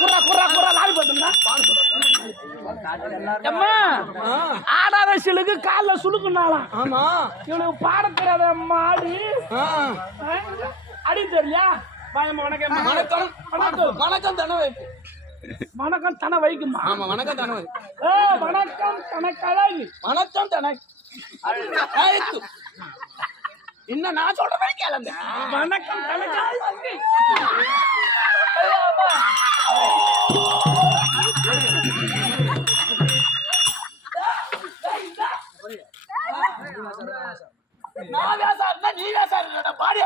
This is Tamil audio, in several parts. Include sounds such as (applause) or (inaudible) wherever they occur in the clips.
குர்ரா குர்ரா குர்ரா லாரி அம்மா ஆடாத சிலுக்கு கால்ல சுழுக்குனாலாம் ஆமா இவனுக்கு பாட தெரியாத மாடி அடி தெரியலையா பாயம்மா வணக்கம் வணக்கம் வணக்கம் தன தனவை வணக்கம் தன வைக்குமா ஆமா வணக்கம் தனவை ஏ வணக்கம் தனக்கழகு வணக்கம் இன்னும் நான் சொல்றேன் கேளுங்க. வணக்கம் தனக்கழகு நான் வேசாருன்னா நீ வேசாரு இல்லடா பாடிய?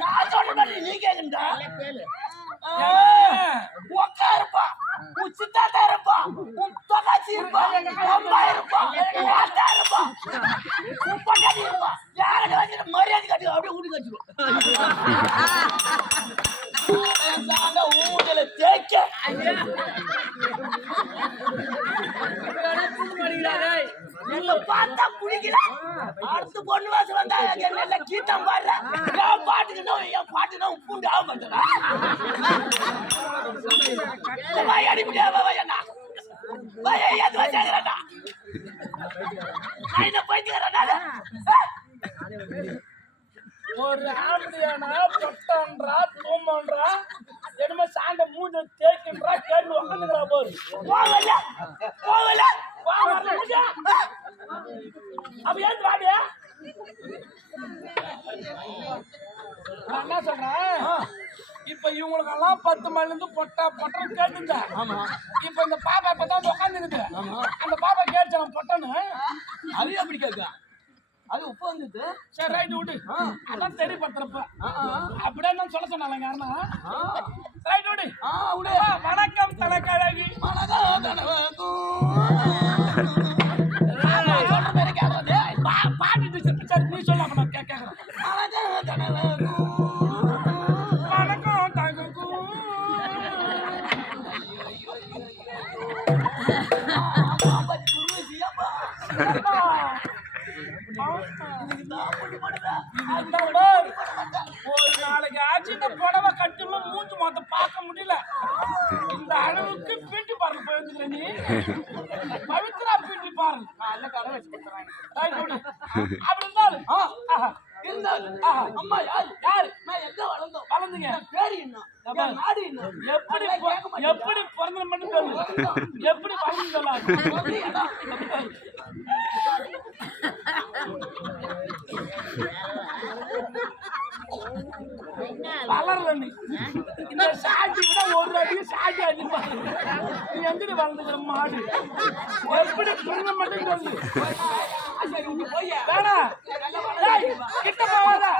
நான் சொல்றேன் நீ கேளுங்க. நீங்க பார்த்தா பிடிக்கல அடுத்து பொண்ணு வாசல் வந்தா என்ன கீட்டம் பாடுற என் பாட்டுக்கு என் பாட்டு நான் உப்புண்டு ஆக மாட்டேனா வாய் அடிப்படியா வயண்ணா வய ஏது வச்சாங்கடா நான் என்ன போயிட்டு ஒரு ஆம்படியானா பொட்டன்றா தூமன்றா என்னமோ சாண்ட மூஞ்ச தேய்க்கின்றா கேட்டு உட்காந்துக்கிறா போரு. போகல போகல. அப்ப ஏன் வாடிய என்ன சொல்றேன்? இப்ப இவங்களுக்கெல்லாம் பத்து மணில இருந்து பொட்டா பொட்டன்னு கேட்டுருந்தேன் ஆமா. இப்ப இந்த பாப்பா இப்பதான் உட்காந்துருக்குது அந்த பாப்பா கேட்டுச்சான் பொட்டன்னு. எப்படி கேட்க அது உப்பு வந்தது. சரி ரைட் விடு அதான் தெரியப்படுத்துறப்ப. அப்படியே நான் சொல்ல சொன்னாங்க ரைட் விடு வணக்கம் தனக்கழகி வணக்கம் தனவக்கும் சொல்ற பேரு கேட்காது. இந்த அளவுக்கு பியூட்டி பார்லர் போயிருந்துக்கிற நீ. பவித்ரா விடு. அப்படி இருந்தாலும். இருந்தாலும். அம்மா யாரு? யாரு? நான் எங்க வளர்ந்தோம்? வளர்ந்துங்க. பேரு என்ன? என் நாடு என்ன? எப்படி எப்படி பிறந்த மட்டும் சொல்லு. எப்படி வளர்ந்து சொல்லாது நீ. இந்த சாட்டி விட ஒரு அடி சாட்டி அடிப்பாரு நீ எங்கிட்டு வளர்ந்துக்கிற மாடு? எப்படி பிறந்த மட்டும் சொல்லு கிட்ட போவாதா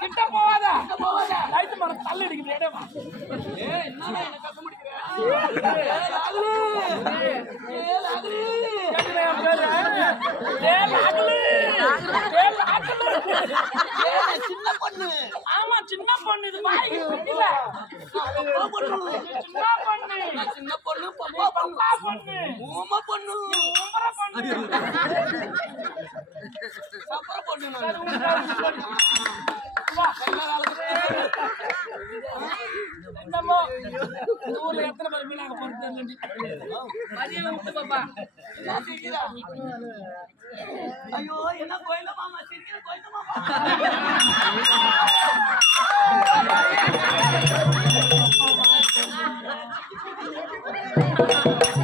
கிட்ட போவாதா லைட் மரம் தள்ளி அடிக்குது சின்ன பொண்ணு. ஆமா சின்ன பொண்ணு இது வாய்க்கு சின்ன பொண்ணு சின்ன பொண்ணு பொண்ணு ஊம பொண்ணு பொண்ணு சப்பர பொண்ணு என்னமோ, இந்த ஊர்ல எத்தனை பேர் மீனாக போறது என்ன சிரிக்கிறா? ஐயோ என்ன கோயில மாமா? சிரிக்கிற கோயில மாமா? தண்ணி (laughs)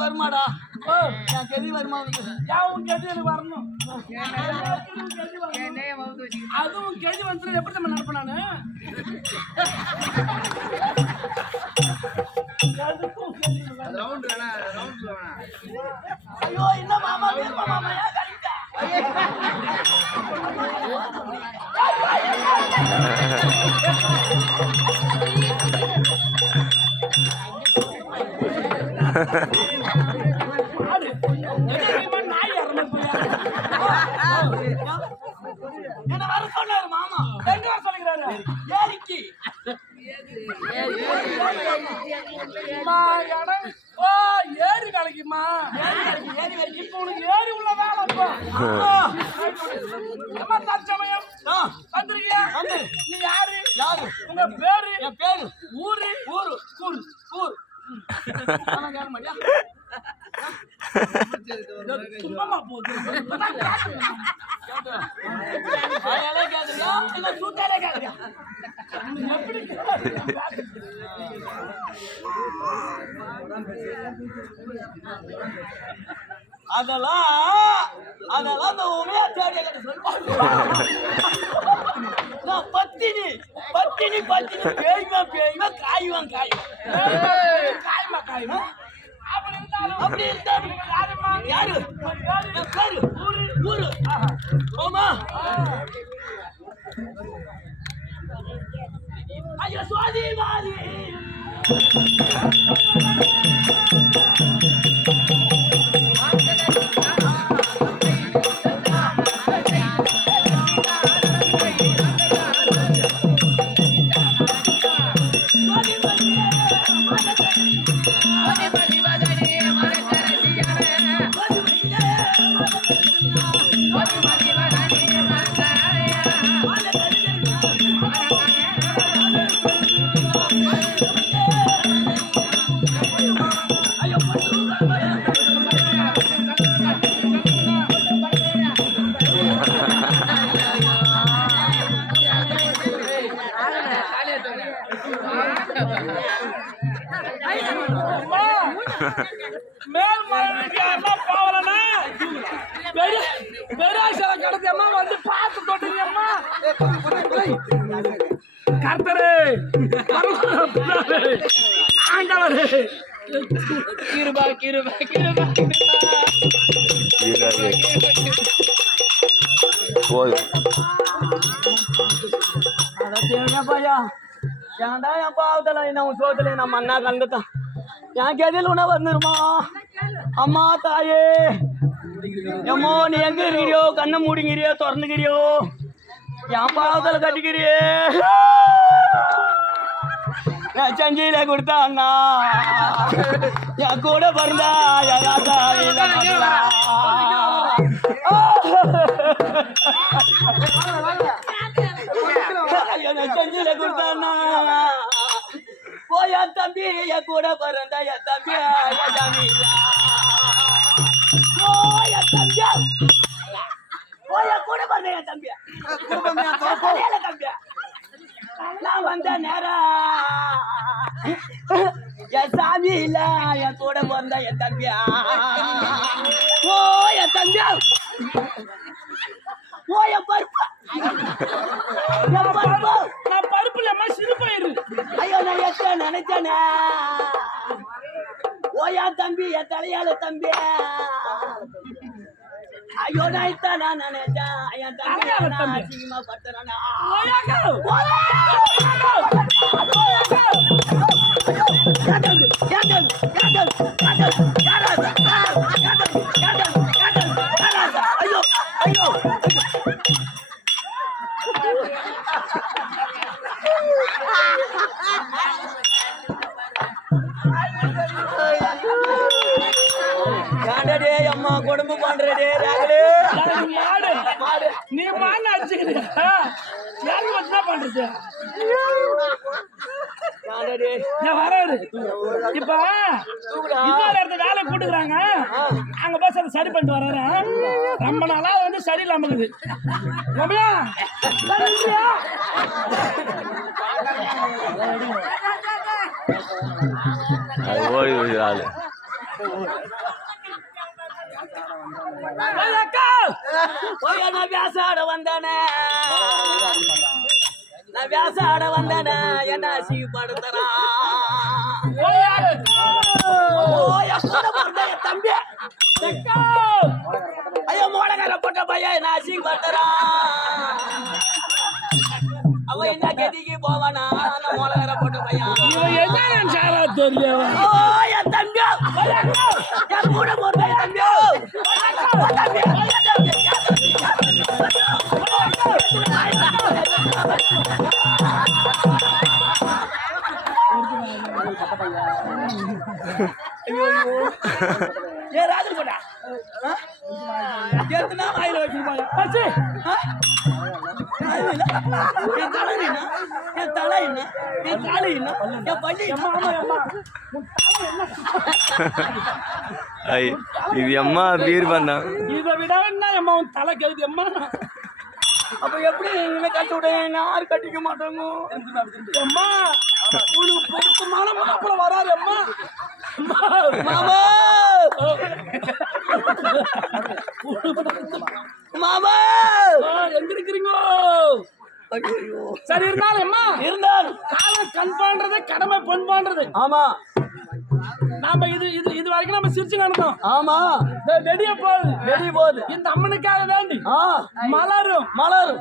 வருமாடா ஓ என் கதி வருமா உன் கெதி எனக்கு வரணும் கெதி வந்து எப்படி நம்ம நடப்பேன் நானு எதுக்கும் கேஜி வரணும். ரவுண்ட் வேணா ரவுண்ட் வேணா ஐயோ என்ன மாமா வீரமா மாமா ஏன் கழிக்கிட்ட? நாய் இறந்து என்ன வர சொன்னாரு மாமா எங்க வர சொல்லிக்கிறாரு ஏரிக்கு அம்மா, இடம் ஓ ஏரி வேலைக்குமா ஏரி வரைக்கும் இப்போ உனக்கு ஏரி உள்ள வேலை இப்போ அம்மா தற்சமயம் ஆ, வந்திருக்கியா வந்து. நீ யாரு யாரு உங்க பேரு என் பேரு ஊரு ஊரு கூறு ஊர் பணம் கேட்க மாட்டியா சும்மா போகுது இப்பதான் கேட்டேன். வாயாலே கேக்குறியா இல்ல சூட்டாலே கேக்குறியா எப்படி கேட்டேன்? அதெல்லாம் அதெல்லாம் அந்த உமையா தேடிய கட்ட சொல்லுவாங்க நான் பத்தினி பத்தினி பத்தினி பேய்வன் பேய்வன் காய்வன் காய்வன் அப்படி யாரும்மா? யாரு? பேரு? ஊரு. ஓமா ஐயோ சுவாதி மேல் மலைக்கு யாரெல்லாம் போகலன்னா, பெரிய பெரியாசல கடத்தி அம்மா வந்து பார்த்து தொட்டுங்க அம்மா கர்த்தரே பரலோகத்திலே, ஆண்டவரே கிருபா கிருபா கிருபா போதும் அட தேவனப்பா ஏன்டா என் பாவத்தில் என்ன உன் சோத்துல நம்ம அண்ணா கலந்துட்டான்? என் கதியில் உணவு வந்துருமா? அம்மா தாயே. எம்மோ நீ எங்க இருக்கிறியோ கண்ணை மூடிங்கிறியோ? திறந்துக்கிறியோ? என் பாவத்தில் கட்டிக்கிறியே. என் சஞ்சியில கொடுத்தா அண்ணா. என் கூட பிறந்தா என் ராஜா இல்ல மகளா. என்னை போயா தம்பி என் கூட பிறந்த என் தம்பி என் தம்பி கூட பிறந்த என் தம்பி கடையில தம்பி நான் வந்த நேரம் என் சாமி இல்ல என் கூட பிறந்த என் தம்பியா ஓ என் தம்பியா ஓ என் பருப்பு நினைச்சேனே ஓயா தம்பி என் தலையால தம்பி. ஐயோ நான் இத்தான் நான் நினைச்சேன். என் தலையால நான். அசிங்கமா இன்னொரு இடத்துல வேலை போட்டுக்கிறாங்க. அங்க போய் அதை சரி பண்ணிட்டு வர்றாரு. ரொம்ப நாளா வந்து சரியில்லாம இருக்குது? அது ஓடி ஓடி ஆளு. வியாசாட வந்தானே நான் வியாசாட வந்தானே. என்ன சீப்படுத்தறா ஏய் ஓ கூட பிறந்த என் தம்பி. ஐயோ மோடகார போட்ட பையன் நான் சீப்படுத்தறா அவன் என் தலை என்ன? என் தலை என்ன? என் காலு என்ன? என் பள்ளி இது அம்மா பீர் பண்ணா. இதை விட என்ன அம்மா உன் தலை கழுது அம்மா? அப்ப எப்படி இவனை கட்டி விட? யாரும் கட்டிக்க மாட்டாங்க அம்மா உனக்கு பொருத்தமான மாப்பிள்ள வராரு அம்மா. அம்மா மாமா. மாமா! எங்க இருக்கிறீங்க? சரி இருந்தாலும் அம்மா இருந்தாலும். காலம் கண் பண்றது கடமை பொன் பண்றது ஆமா. நாம இது இது இது வரைக்கும் நம்ம சிரிச்சு நடந்தோம். ஆமா. வெடிய போகுது. வெளிய போகுது. இந்த அம்மனுக்காக வேண்டி மலரும். மலர்